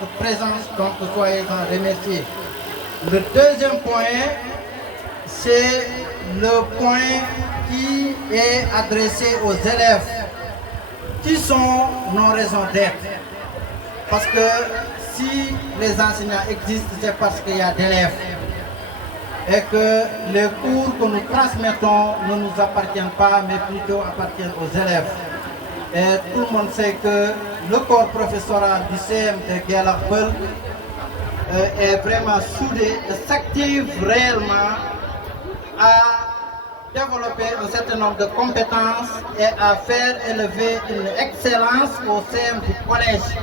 votre présence, donc soyez-en remerciés. Le deuxième point, c'est le point qui est adressé aux élèves. Qui sont nos raisons d'être? Parce que si les enseignants existent, c'est parce qu'il y a d'élèves. Et que les cours que nous transmettons ne nous appartiennent pas, mais plutôt appartiennent aux élèves. Et tout le monde sait que le corps professoral du CM de Guelakbel est vraiment soudé et s'active réellement à développer un certain nombre de compétences et à faire élever une excellence au CM du collège.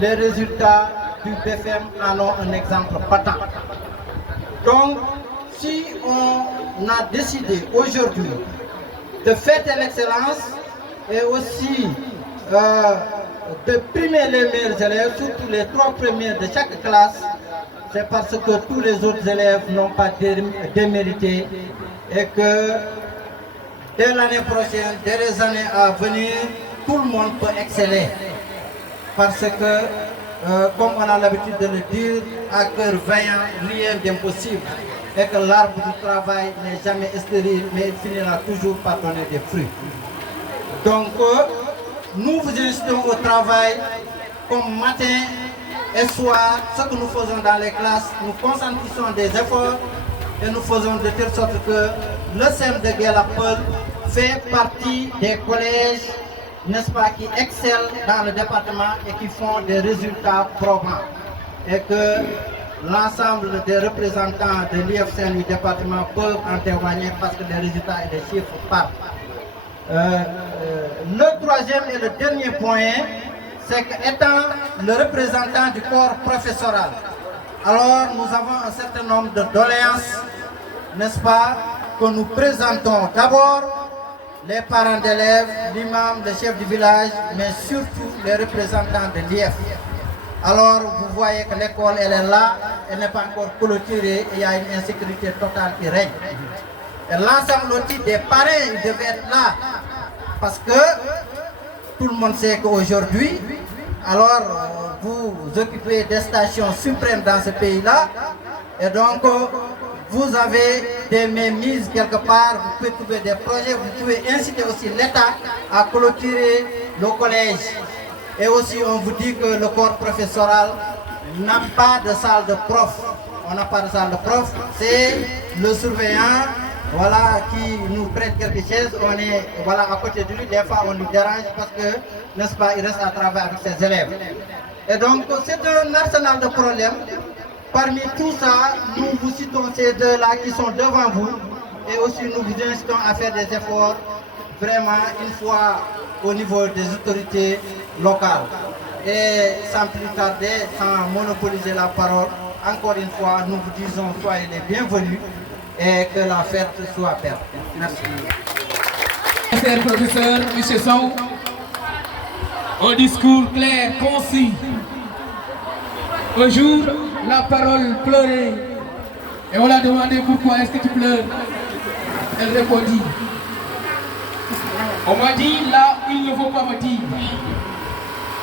Les résultats du BFM en ont un exemple patent. Donc, si on a décidé aujourd'hui de fêter l'excellence et aussi de primer les meilleurs élèves, surtout les 3 premiers de chaque classe, c'est parce que tous les autres élèves n'ont pas démérité et que dès l'année prochaine, dès les années à venir, tout le monde peut exceller. Parce que, comme on a l'habitude de le dire, à cœur vaillant, rien d'impossible. Et que l'arbre du travail n'est jamais stérile, mais il finira toujours par donner des fruits. Donc, nous vous incitons au travail comme matin et soir. Ce que nous faisons dans les classes, nous concentrons des efforts et nous faisons de telle sorte que le CEM de Guelakbel fait partie des collèges, n'est-ce pas, qui excellent dans le département et qui font des résultats probants. Et que l'ensemble des représentants de l'IFCN du département peuvent en témoigner parce que les résultats et les chiffres parlent. Le troisième et le dernier point, c'est qu'étant le représentant du corps professoral, alors nous avons un certain nombre de doléances, n'est-ce pas, que nous présentons. D'abord, les parents d'élèves, l'imam, le chef du village, mais surtout les représentants de l'IF. Alors, vous voyez que l'école, elle est là, elle n'est pas encore clôturée et il y a une insécurité totale qui règne. Et l'ensemble aussi des parents, ils devaient être là. Parce que tout le monde sait qu'aujourd'hui, alors vous occupez des stations suprêmes dans ce pays-là. Et donc, vous avez des mémises quelque part, vous pouvez trouver des projets, vous pouvez inciter aussi l'État à clôturer le collège. Et aussi, on vous dit que le corps professoral n'a pas de salle de prof. On n'a pas de salle de prof, c'est le surveillant, voilà, qui nous prête quelques chaises. On est voilà, à côté de lui, des fois on lui dérange parce que, n'est-ce pas, il reste à travailler avec ses élèves. Et donc, c'est un arsenal de problèmes. Parmi tout ça, nous vous citons ces deux-là qui sont devant vous. Et aussi, nous vous incitons à faire des efforts, vraiment, une fois au niveau des autorités locales. Et sans plus tarder, sans monopoliser la parole, encore une fois, nous vous disons soyez les bienvenus et que la fête soit belle. Merci. Cher professeur, M. Sow, un discours clair, concis. Un jour, la parole pleurait et on l'a demandé pourquoi est-ce que tu pleures. Elle répondit, on m'a dit là où il ne faut pas me dire.